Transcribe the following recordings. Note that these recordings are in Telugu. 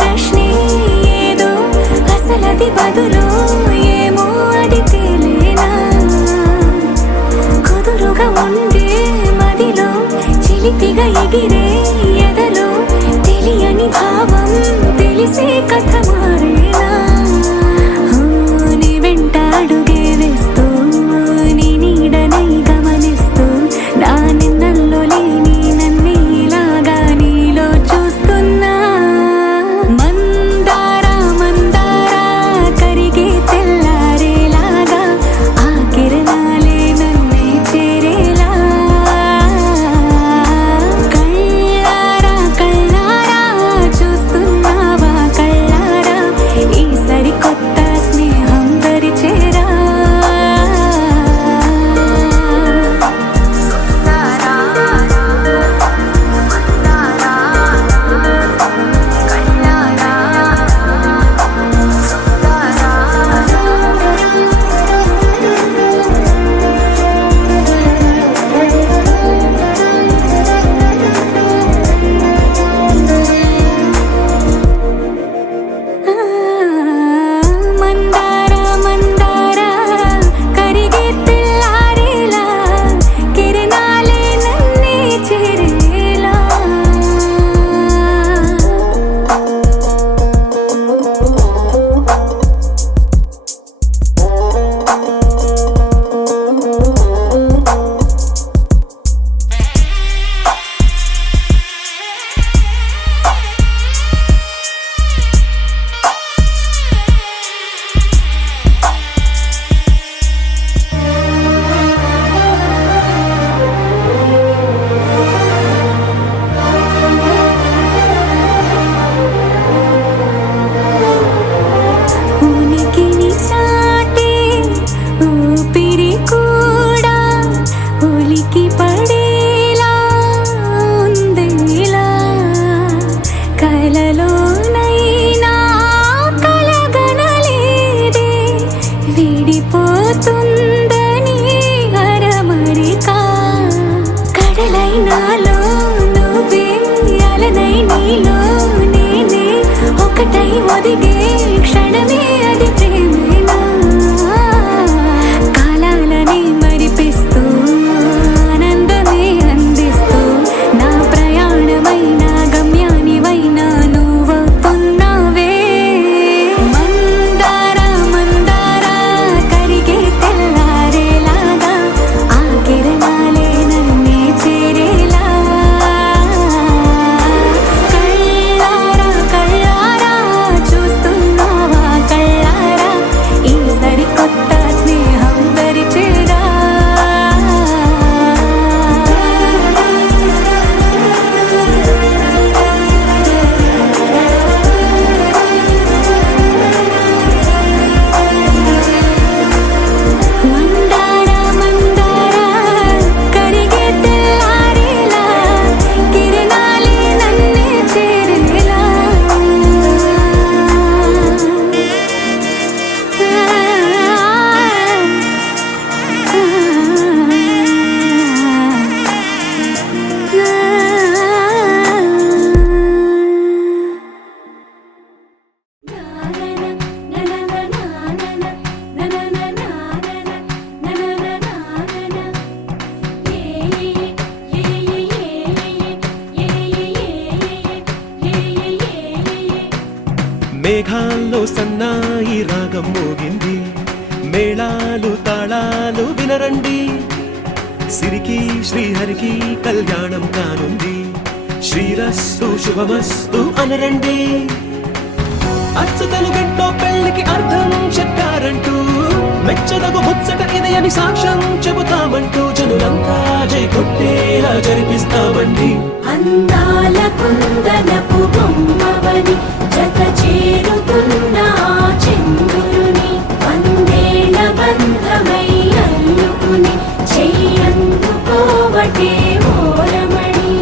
ప్రశ్నే ఏదో అసలది బదులు ఏమో అది తేలేనా కుదురుగా ఉండే మదిలో చిలిపిగా ఎగిరే ఎదలో తెలియని భావం తెలిసే కథ మారేనా నీ వెంట అడుగే వేస్తూ నీ నీడనై గమనిస్తూ నా నిన్నల్లో లేని నన్నే ఇలాగా నీలో చూస్తున్నా మందారా మందారా కరిగే తెల్లారేలాగా ఆ కిరణాలే నన్నే చేరేలా కళ్ళారా కళ్ళారా చూస్తున్నావా కళ్ళారా ఈ సరికొత్త స్నేహం దరిచేరా మందారా మందారా కరిగే తెల్లారేలా కిరణాలే నన్నే చేరేలా ఉనికిని చాటే ఊపిరి కూడా ఉలికి పడేలా ఉందేలా కలలోనైనా కలగనలేదే విడిపోతుందని అరమరిక కడలైనాలో నువ్వే అలనై నీలో నేనే ఒకటై ఒదిగే క్షణమే అది ప్రేమేనా కాలాలని మరిపిస్తూ ఆనందమే అందిస్తూ నా ప్రయాణమైన గమ్యానివైనా నువ్వవుతున్నావే మందారా మందారా కరిగే తెల్లారేలాగా ఆ కిరణాలే నన్నే చేరేలా కళ్ళారా కళ్ళారా చూస్తున్నావా కళ్ళారా ఈ సరికొత్త స్నేహం దరిచేరా మందారా మందారా కరిగే తెల్లారేలా కిరణాలే నన్నే చేరేలా మేఘాల్లో సన్నాయి రాగం మోగింది మేళాలు తాళాలు వినరండి సిరికి శ్రీహరికి కళ్యాణం కానుంది శ్రీరస్తు శుభమస్తు అనరండి అచ్చతలు గంటో పెళ్లికి అర్థం చెప్పారంటూ మెచ్చదగు ముచ్చట ఇది అని సాక్ష్యం చెబుతామంటూ జనులంతా జై కొట్టేలా జరిపిస్తామండి అందాల కుందనపు బొమ్మవని జత చేరుతున్న చంద్రుని వందేళ్ల బంధమై అల్లుకుని చెయ్యందుకోవటే ఓరమణి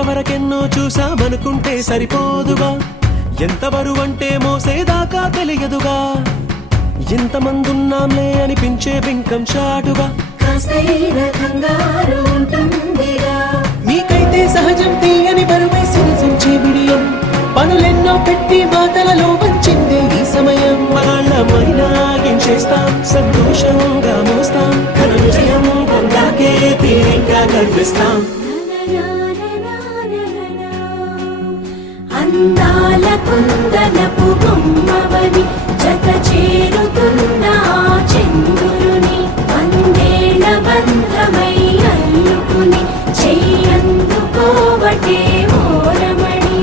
ఇంతవరకెన్నో చూసామనుకుంటే సరిపోదుగా, ఎంత బరువంటే మోసేదాకా తెలియదుగా, ఇంతమందున్నాంలే అనిపించే బింకం చాటుగా, కాస్తైన కంగారు ఉంటుందిగా. మీకైతే సహజం తీయని బరువై సిరసించే బిడియం, పనులెన్నో పెట్టి మాటలలో వంచిందే ఈ సమయం. వాళ్ళమైనా చేస్తాం, సంతోషంగా మోస్తాం, ఘన విజయం పొందాకే తీరిగ్గా కనిపిస్తాం. అందాల కుందనపు బొమ్మవని జత చేరుతున్న ఆ చంద్రుని వందేళ్ల బంధమై అల్లుకుని చెయ్యందుకోవటే ఓరమణి.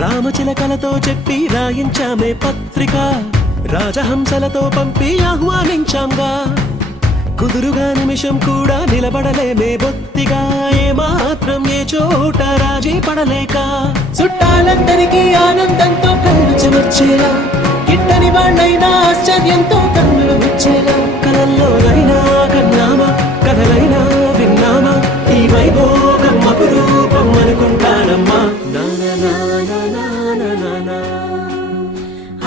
రామచిలకలతో చెప్పి రాయించామే పత్రిక, రాజహంసలతో పంపి ఆహ్వానించాంగా, కుదురుగా నిమిషం కూడా నిలబడలేమే బొత్తిగా, ఏమాత్రం ఏ చోట రాజీ పడలేక, చుట్టాలందరికీ ఆనందంతో కళ్ళు చెమర్చేలా, గిట్టని వాళ్ళైనా ఆశ్చర్యంతో కన్నులు వచ్చేలా, కలల్లోనైనా కన్నామా, కథలైనా విన్నామా, ఈ వైభోగం అపురూపం అనుకుంటానమ్మా.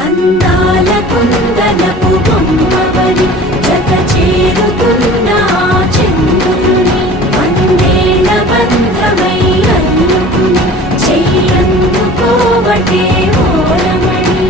అందాల కుందనపు బొమ్మవని జత చేరుతున్న ఆ చంద్రుని వందేళ్ల బంధమై అల్లుకుని చెయ్యందుకోవటే ఓరమణి.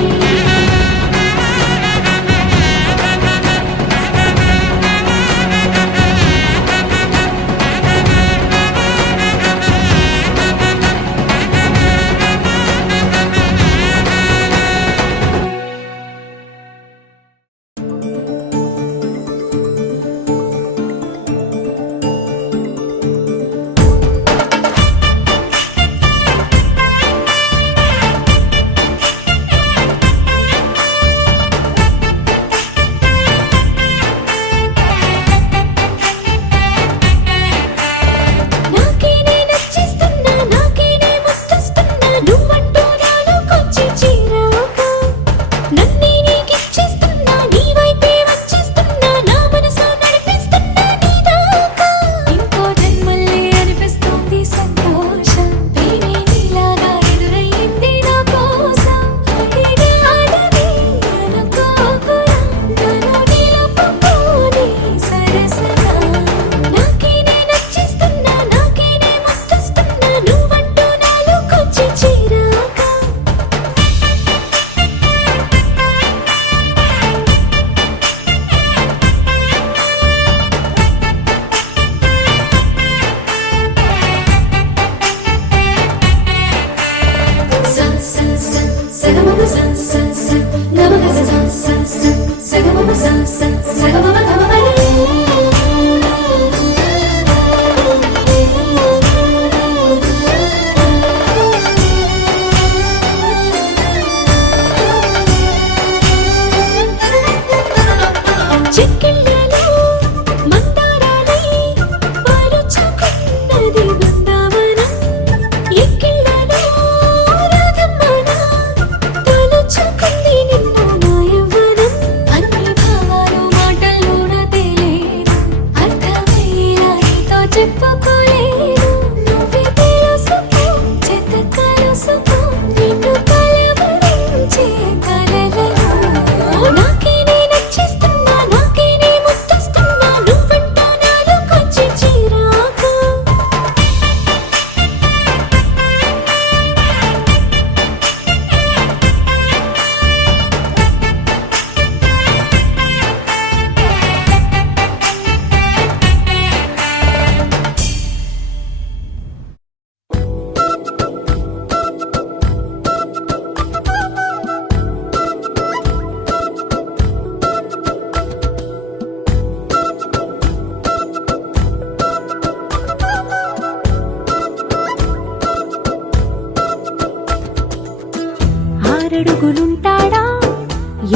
6 అడుగులుంటాడా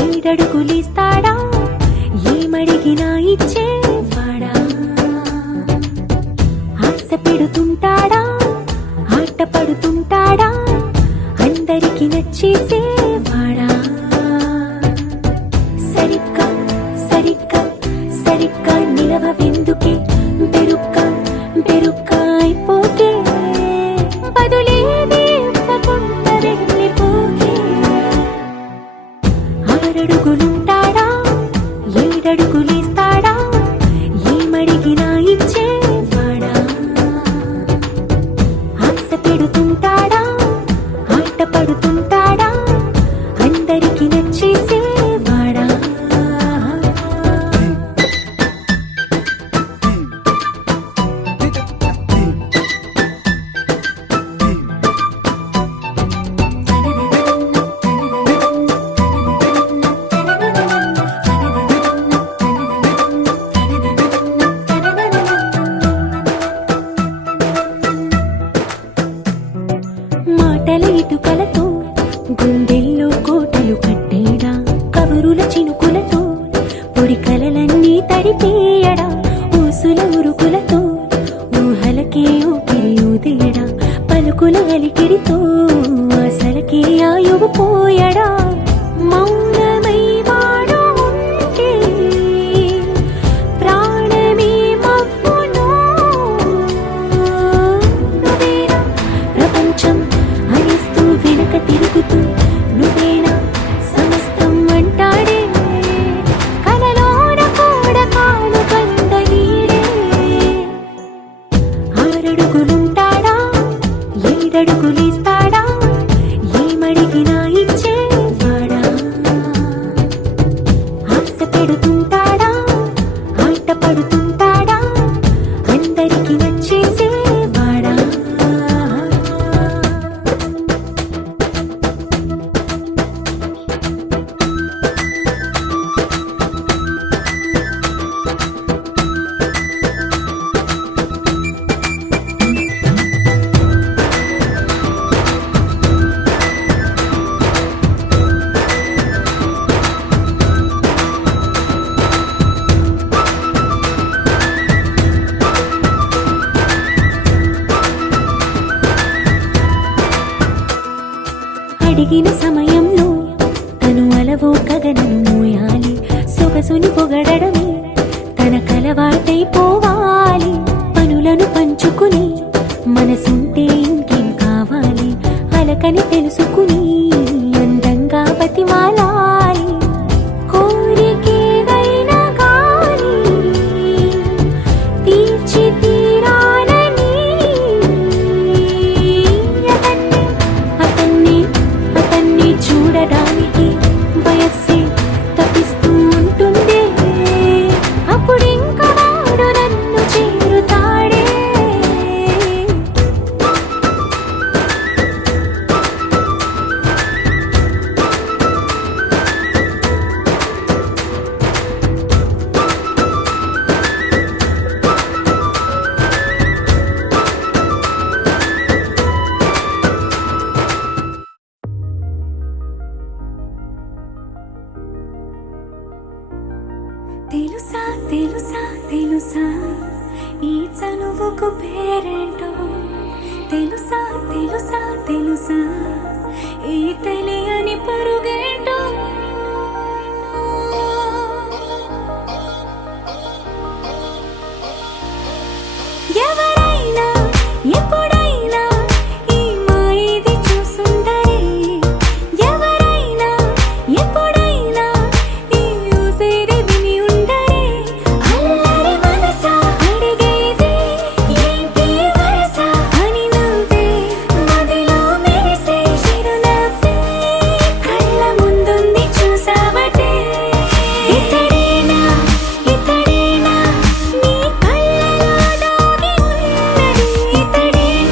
7 అడుగులేస్తాడా ఏమడిగినా ఇచ్చేవాడా ఆశ పెడుతుంటాడా ఆట పడుతుంటాడా అందరికి నచ్చేసేవాడా సరిగ్గా సరిగ్గా సరిగ్గా నిలవెందుకే బెరుక్క అయిపోకే బదులేది ఇవ్వకుండా వెళ్ళిపోకే 6 అడుగులుంటాడా 7 అడుగులేస్తాడా ఏమడిగినా ఇచ్చేవాడా ఆశ పెడుతుంటాడా ఆట పడుతుంటాడా అందరికి నచ్చేసేవాడా మాటల ఇటుకలతో గుండెల్లో కోటలు కట్టేడా కబురుల చినుకులతో పొడి కలలన్నీ తడిపేయడా ఊసుల ఉరుకులతో ఊహలకే ఊపిరి ఊదేయడా పలుకుల అలికిడితో అసలకే ఆయువు పోయడా మౌనమై వాడు ఉంటే ప్రాణమే మవ్వును నువ్వేనా ప్రపంచం అనిస్తూ వెనక తిరుగుతూ నువ్వేనా సమస్తం అంటాడే కలలోన కూడా కాలు కంద నీడే 6 అడుగులుంటాడా 7 అడుగులేస్తాడా ఏమడిగినా ఇచ్చేవాడా ఆశ పెడుతుంటాడా ఆట పడుతుంటాడా అందరికి నచ్చేసేవాడా అడిగిన సమయంలో తను అలవో గగనను మోయాలి సొగసుని పొగడమే తనకలవాటైపోవాలి పనులను పంచుకుని మనసుంటే ఇంకేం కావాలి అలకని తెలుసుకుని అందంగా బతిమాలాలి కోరికేదైనా గాని తీర్చి తీరాలని అతన్ని చూడడానికి వయస్సే తప్పిస్తూ ఉంటుంది అప్పుడింక వాడు నన్ను చేరుతాడే తెలుసా తెలుసా తెలుసా ఈ చనువుకు పేరేంటో తెలుసా తెలుసా తెలుసా ఈ తెలియని పరుగేంటో ఎవరైనా ఎప్పుడైనా ఈ మాయది చూసుందరే ఎవరైనా ఎప్పుడైనా ఈ ఊసేది విని ఉండరే అల్లరి మనసా అడిగేది ఏంటి వరస అని నువ్వే మదిలో మెరిసే చిరునవ్వే కళ్ళ ముందుంది చూసావటే ఇతడేనా ఇతడేనా నీ కళ్ళలో దాగి ఉన్నది ఇతడేనా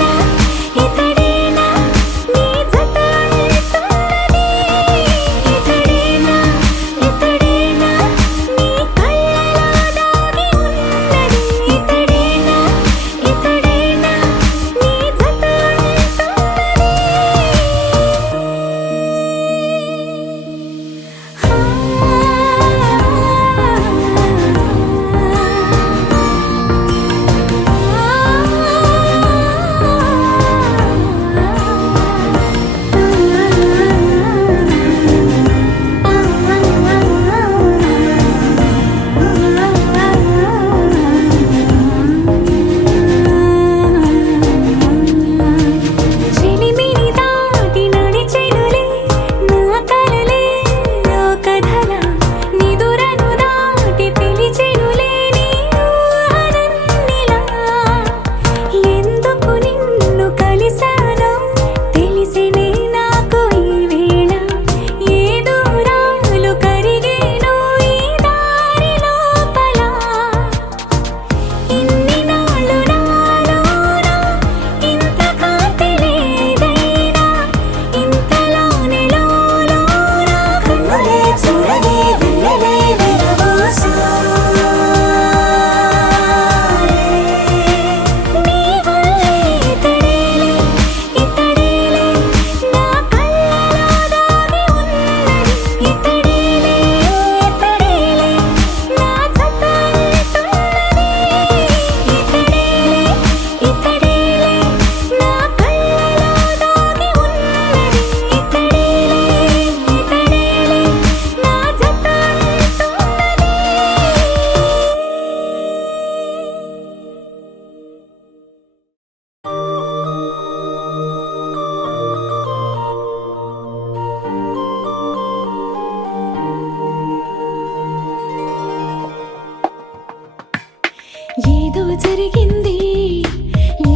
ఏదో జరిగింది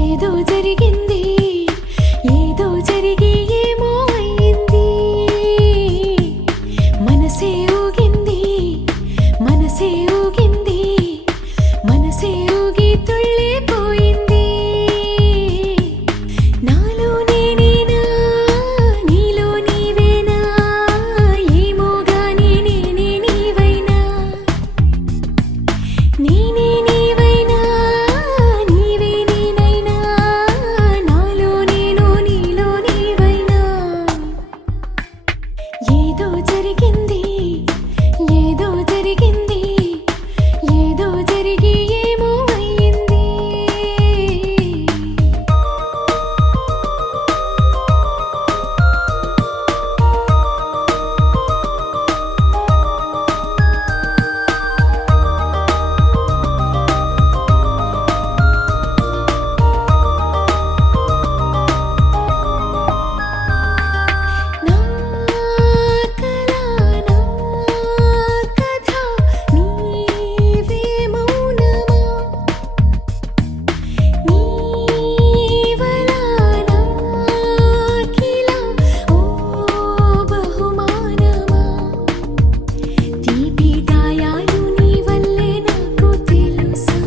ఏదో జరిగింది ఏదో జరిగి ఏమో అయింది మనసే ఊగింది మనసే ఊగింది మనసే ఊగి తుళ్ళిపోయింది నాలో నేనేనా నీలో నీవేనా ఏమో గాని నేనే నీవైనా నేనే నీవైనా నీవే నేనైనా నాలో నేను నీలో నీవైనా ఏదో జరిగింది ఏదో జరిగింది ఏదో జరిగి ఏమో అయింది నా కల నా కథ నీవే మౌనమా నీవలా నాకిలా ఓ బహుమానమా తీపి గాయాలు నీ వల్లే నాకు తెలుసా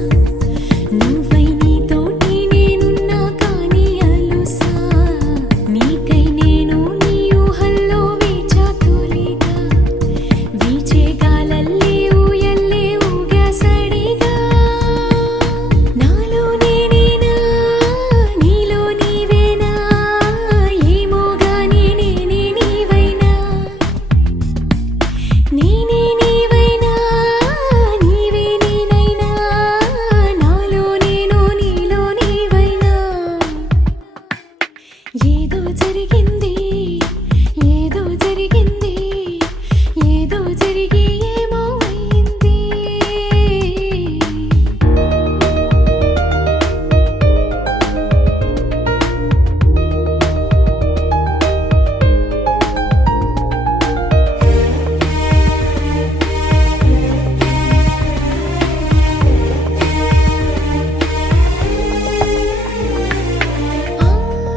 నువ్వై నీతోటి నేనున్నా కానీ అలుసా నీకై నేను నీ ఊహల్లో వేచా తొలిగా వీచే గాలల్లే ఊయల్లే ఊగా సడిగా నాలో నేనేనా నీలో నీవేనా ఏమో గాని నేనే నీవైనా నేనే నీవైనా నీవే నేనైనా నాలో నేను నీలో నీవైనా ఏదో జరిగింది ఏదో జరిగింది ఏదో జరిగి ఏమో అయింది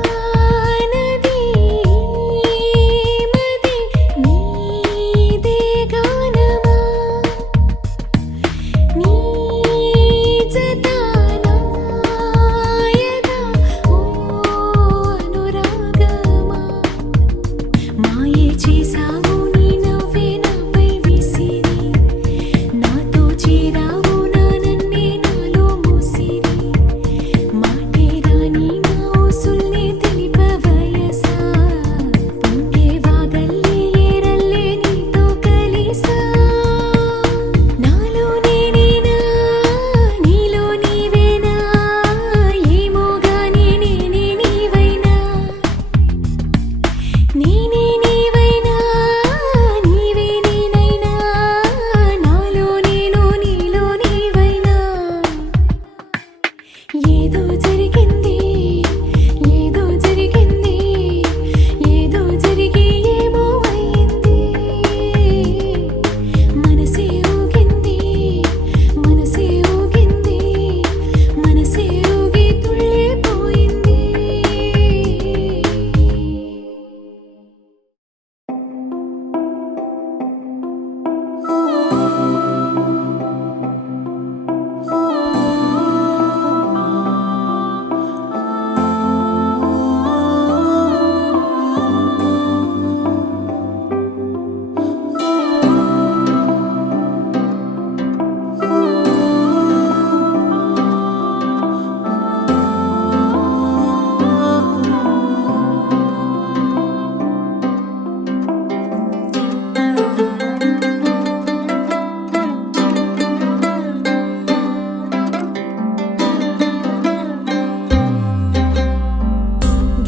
ఆనది మది నీదే గానమా నీ జత నాయదా ఓ అనురాగమా మాయే చేసావు నీ నవ్వే నాపై విసిరి నాతో చేరావు నా నన్నే నాలో మూసిరి మాటే రాని నా ఊసుల్నే తెలిప వయసా పొంగే వాగల్లే ఏరల్లే నీతో కలిసా నాలో నేనేనా నీలో నీవేనా ఏమో గాని నేనే నీవైనా నేనే నీవైనా నీవే నేనైనా నాలో నేను నీలో నీవైనా ఏదో జరిగింది ఏదో జరిగింది ఏదో జరిగి ఏమో అయింది మనసే ఊగింది మనసే ఊగింది మనసే ఊగి తుళ్ళిపోయింది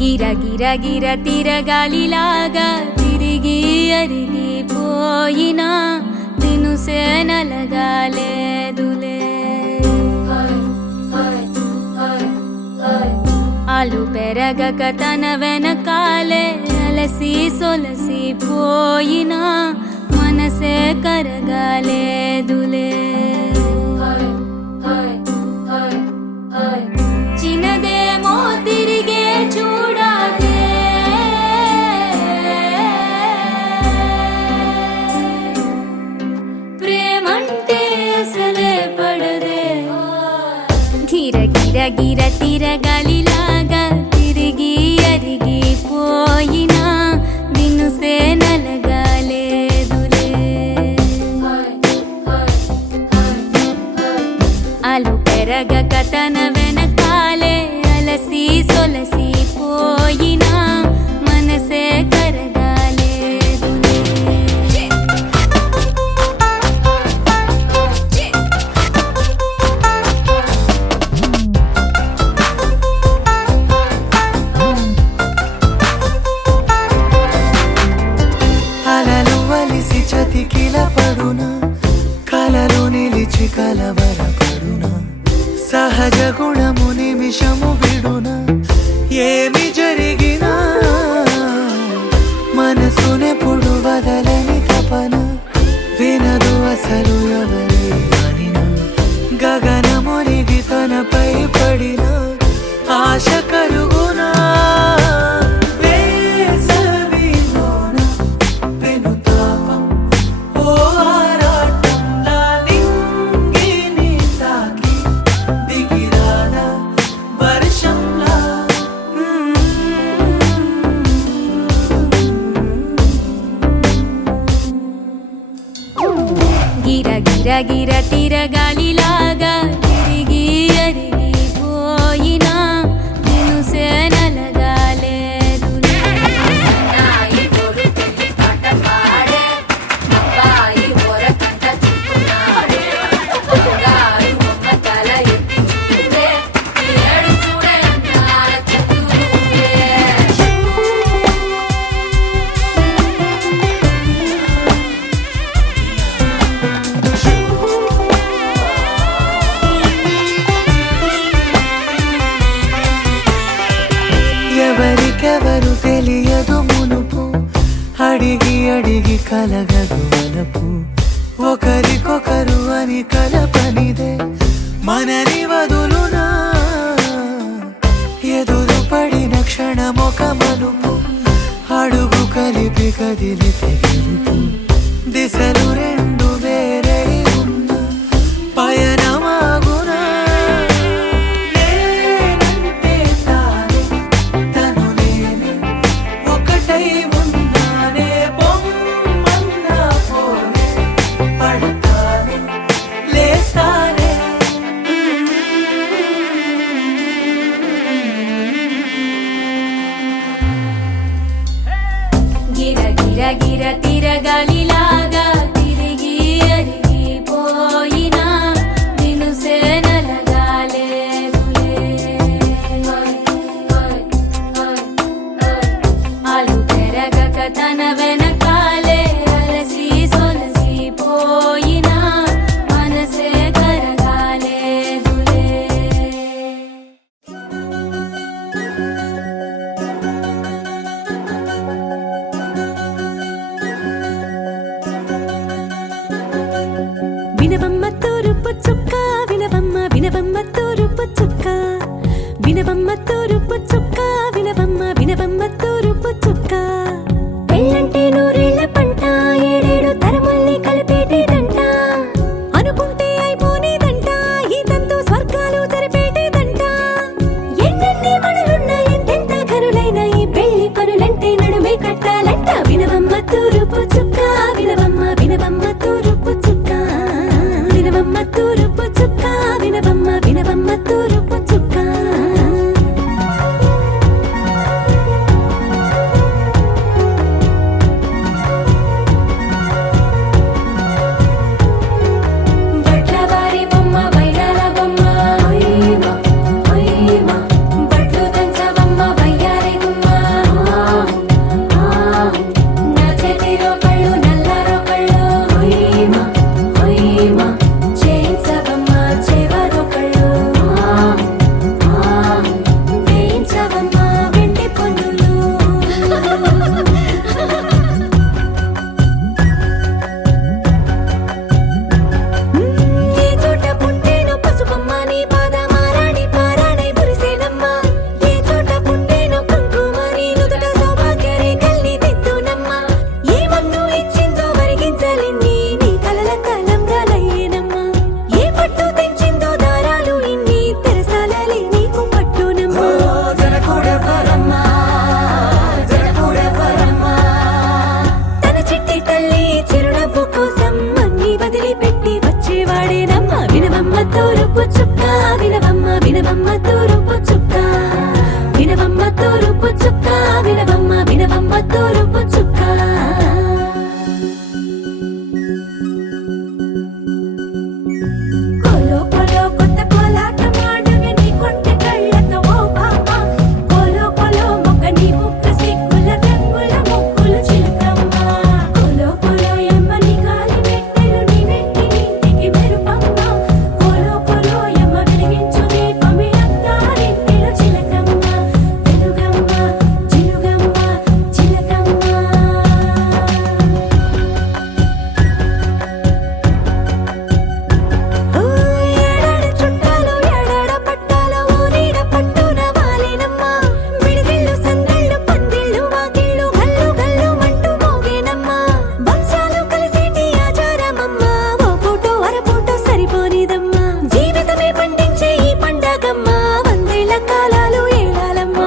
గిర గిర గిర తిరగాలిలాగా తిరిగి అరిగిపోయినా దినుసే నలగాలేదులే ఆలు పెరగక తన వెనకాలే అలసి సొలసి పోయినా మనసే కరగాలేదులే గిర తిరగాలిలాగా తిరిగి అరిగిపోయినా దినుసే నలగాలేదులే అలు పెరగక తన వెనకాలే అలసి సొలసిపోయినా మనసే కరగాలేదులే అలలు వలిసి చతికిల పడునా కలలు నిలిచి కలవరపడునా సహజ గుణము నిమిషము విడునా ఏమి జరిగినా మనసునెప్పుడు వదలని తపన వినదు అసలు ఎవరి అనినా గగనమునిగి తనపై పడిన ఆశ కలుగునా వేసవిలోన వెనుతాపం ఓ ఆరాటంలా నింగిని తాకి దిగిరాదా వర్షంలా గిర గిర గిర తిరగాలిలాగా తిరిగి అరిగిపోయినా దినుసే నలగాలేదులే ఎవరికెవరు తెలియదు మునుపు అడిగి అడిగి కలగదు వలపు ఒకరికొకరు అని కలపనిదే మనని వదులునా ఎదురు పడిన క్షణమొక మలుపు అడుగు కలిపి కదిలితే గెలుపు దిశలు రెండు వేరై ఉన్న పయనమాగునా నేనంటే తానే తను నేనే ఒకటై ఉన్నానే బొమ్మన్నా పోనే పడతానే లేస్తానే గిర గిర గిర తిరగాలిలాగా తిరిగి అరిగిపోయినా దినుసే నలగాలేదులే అలు పెరగక తన వెనకాలే అలసి సొలసిపోయినా మనసే కరగాలేదులే వినవమ్మ తూరుపు చుక్క వినవమ్మ వినవమ్మ తూరుపు చుక్క వినవమ్మ తూరుపు చుక్క వినవమ్మ వినవమ్మ తూరుపు చుక్క పెళ్ళంటే నూరేళ్ల పంట ఏడేడు తరముల్ని కలిపేటేదంట అనుకుంటే అయిపోనేదంట ఈ తంతు స్వర్గాలు జరిపేటేదంట ఎన్నెన్ని మనులున్న ఎంతెంత కనులైన ఈ పెళ్లి పనులంటే నడుమే కట్టాలంట వినవమ్మ తూరుపు చుక్క వినవమ్మ వినవమ్మ తూరుపు చుక్క వినవమ్మ తూరుపు చుక్క వినవమ్మ వినవమ్మ తూరుపు చుక్క వడ్లవారి బొమ్మ వైరాల బొమ్మ హొయ్యమా హొయ్యమా బట్లు దంచవమ్మ వయ్యారి గుమ్మ నా చేతిలో కళ్ళు నల్లారో కళ్ళు హొయ్యమా హొయ్యమా చేయించవమ్మ చుక్క వినవమ్మ వినవమ్మ తూరుపు చుక్క వినవమ్మ తూరుపు చుక్క వినవమ్మ వినవమ్మ తూరుపు చుక్క కోలో కోలో కొత్త కోలాటం ఆడవే నీ కొంటె కళ్ళతో ఓ బామ్మ కోలో కోలో మొక్క నీ ముక్కు సిగ్గుల రంగుల ముక్కులు చిలకమ్మ కోలో కోలో యమ్మ నీ కాలి మెట్టెలు నీ వెట్టి ఇంటికి మెరుపమ్మ కోలో కోలో యమ్మ వెలిగించు దీపమి అత్తారింటిలో చిలకమ్మ వెలుగమ్మ చిలుగమ్మ చిలకమ్మ ఏడాడ చుట్టాలు ఏడాడ పట్టాలు ఊరీడ పట్టున వాలేనమ్మ విడిదిళ్ళు సందళ్ళు పందిళ్ళు వాకిళ్ళు గల్లు గల్లు మంటూ మోగేనమ్మ వంశాలు కలిసేటి ఆచారమమ్మ ఓ పూటో అరపూటో సరిపోనిదమ్మ జీవితమే పండించే ఈ పండగమ్మ వందేళ్ల కాలాలు ఏలాలమ్మ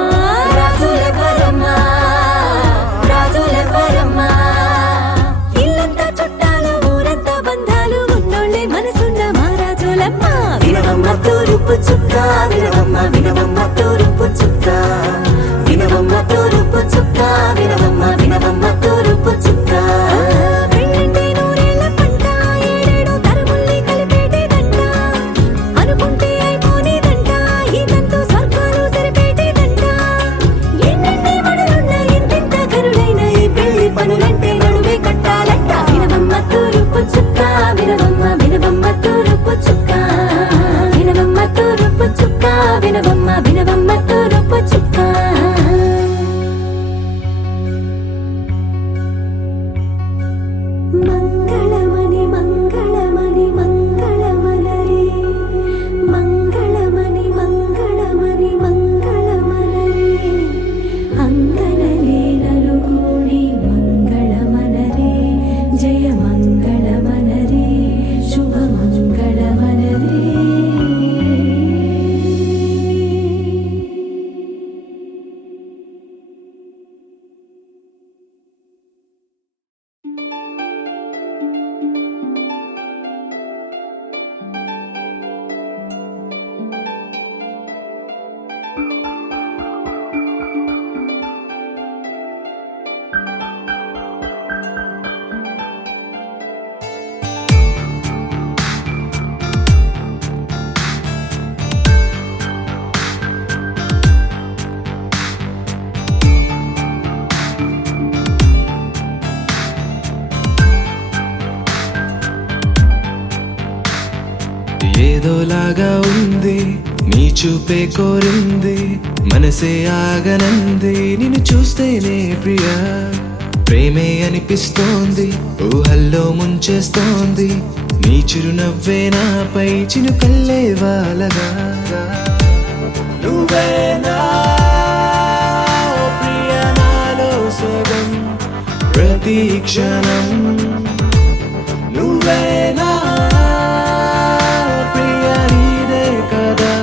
రాజుల వరమ్మ రాజుల వరమ్మ ఇల్లంతా చుట్టాలు ఊరంతా బంధాలు ఉన్నోళ్ళే మనసున్న మహారాజులమ్మ వినవమ్మ తూరుపు చుక్క వినవమ్మ వినవమ్మ తూరుపు చుక్క వినవమ్మ తూరుపు చుక్క వినవమ్మ వినవమ్మ తూరుపు చుక్క పెళ్ళంటే నూరేళ్ల పంట ఏడేడు తరముల్ని కలిపేటేదంట అనుకుంటే అయిపోనేదంట ఇదంతా స్వర్గాలు సరిపేటేదంట ఎన్నెన్ని మడులున్న ఎంతెంత కరులైన ఈ పెళ్లి పనులంటే నడువే కట్టాలంట వినవమ్మ తూరుపు చుక్క వినవమ్మ వినవమ్మ తూరుపు చుక్క వినవమ్మ తూరుపు చుక్క వినవమ్మ వినవమ్మ తూరుపు చుక్క మంగళమణి మంగళమణి మంగళమలరి మంగళమణి మంగళమణి మంగళమలరి అంగనలే నలుగూడి మంగళమనరే జయ మంగళమనరే శుభ మంగళమనరే ఏదోలాగా ఉంది నీ చూపే కోరింది మనసే ఆగనంది నిన్ను చూస్తేనే ప్రియా ప్రేమే అనిపిస్తోంది ఊహల్లో ముంచేస్తోంది నీ చిరునవ్వే నాపై చినుకల్లే వాలగా నువ్వేనా ఓ ప్రియా నాలో సగం ప్రతి క్షణం నువ్వేనా ప్రియా నీదే కదా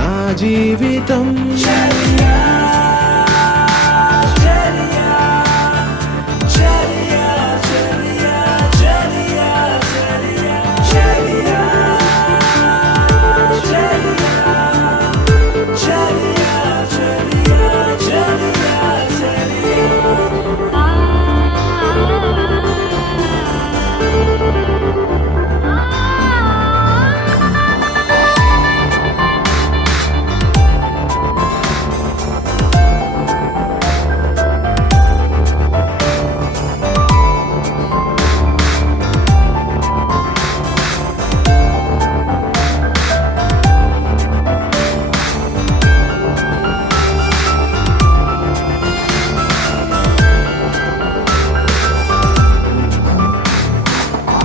నా జీవితం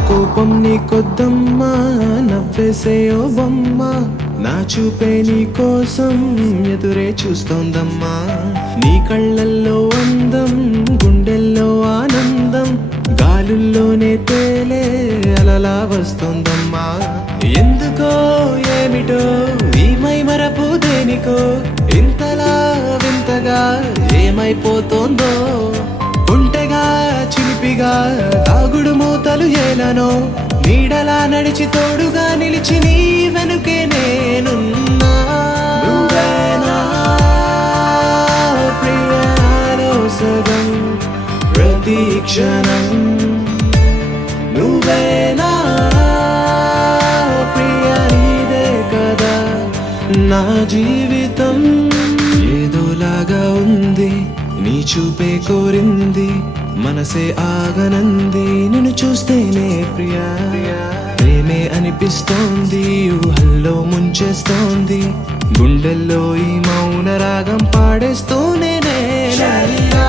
కోపం నీకొద్దమ్మా నవ్వేసే ఓ బొమ్మ నా చూపే నీ కోసం ఎదురే చూస్తోందమ్మా నీ కళ్ళల్లో అందం గుండెల్లో ఆనందం గాలుల్లోనే తేలే అలలా వస్తోందమ్మా ఎందుకో ఏమిటో ఈ మైమరపు దేనికో ఇంతలా వింతగా ఏమైపోతోందో ఒంటెగా చిలిపిగా దాగుడు మూతలు ఏలనో నీడలా నడిచి తోడుగా నిలిచి నీ వెనుకే నేనున్నా నువ్వేనా ప్రియాలో సగం ప్రతి క్షణం నువ్వేనా ప్రియా నీదే కదా నా జీవితం ఏదోలాగా ఉంది నీ చూపే కోరింది మనసే ఆగనంది నిన్ను చూస్తేనే ప్రియా ప్రేమే అనిపిస్తోంది ఊహల్లో ముంచేస్తోంది గుండెల్లో ఈ మౌన రాగం పాడేస్తూనే నేనన్నా.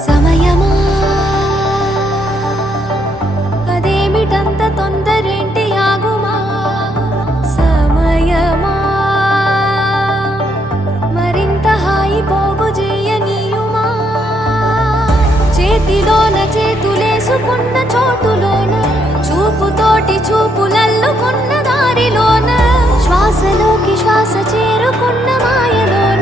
సమయమా అదేమిటంత తొందరేంటి ఆగుమా సమయమా మరింత హాయి పోగు చేయనీయుమా చేతిలోన చేతులేసుకున్న చోటులోన చూపుతోటి చూపులల్లుకున్న దారిలోన శ్వాసలోకి శ్వాస చేరుకున్న మాయలోన